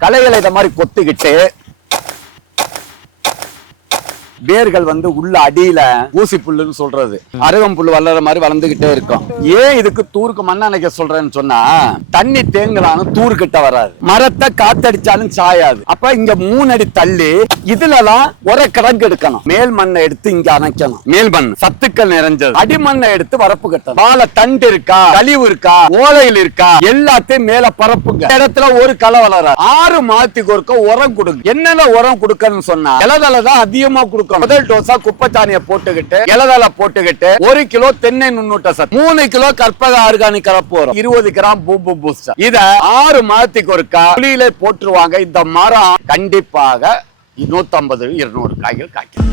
கலைகளை இந்த மாதிரி கொத்துக்கிட்டு வேர்கள் வந்து உள்ள அடியில ஊசி புல்லுன்னு சொல்றது. அருகம் புல்லு வளர்ற மாதிரி வளர்ந்துகிட்டே இருக்கும். ஏன் இதுக்கு தூருக்கு மண்ணணைக்க சொல்றேன்னு சொன்னா தண்ணி தேங்கலான்னு தூர் கிட்ட வராது. மரத்தை காத்தடிச்சாலும் சாயாது. அப்ப இங்க மூணு அடி தள்ளி இதுலலாம் ஒரு கிடங்கு எடுக்கணும். மேல் மண்ணை எடுத்து இங்க அணைக்கணும். மேல் மண். சத்துக்கள் நிறைஞ்சது. அடிமண்ணை எடுத்து வரப்பு கட்டணும். வாழை தண்டு இருக்கா? கழிவு இருக்கா? ஓலையில் இருக்கா? எல்லாத்தையும் மேல பரப்புங்க. இடத்துல ஒரு களை வளராது. ஆறு மாத்தி ஒருக்க உரம் கொடுங்க. என்னென்ன உரம் கொடுக்கணும்னு சொன்னா இலதலை தான் அதிகமா கொடுக்கணும் முதல் டோஸா குப்பைச்சாணியை போட்டுக்கிட்டு இலதலை போட்டுக்கிட்டு ஒரு கிலோ தென்னை நுண்ணூட்ட சத்து. மூணு கிலோ கற்பக ஆர்கானிக் கலப்பு வரும். இருபது கிராம் பூம்பு பூஸ்டர் இத ஆறு மாதத்துக்கு ஒருக்கா புளியில போட்டுருவாங்க. இந்த மரம் கண்டிப்பாக நூத்தம்பது இருநூறு காய்கள் காய்க்கும்.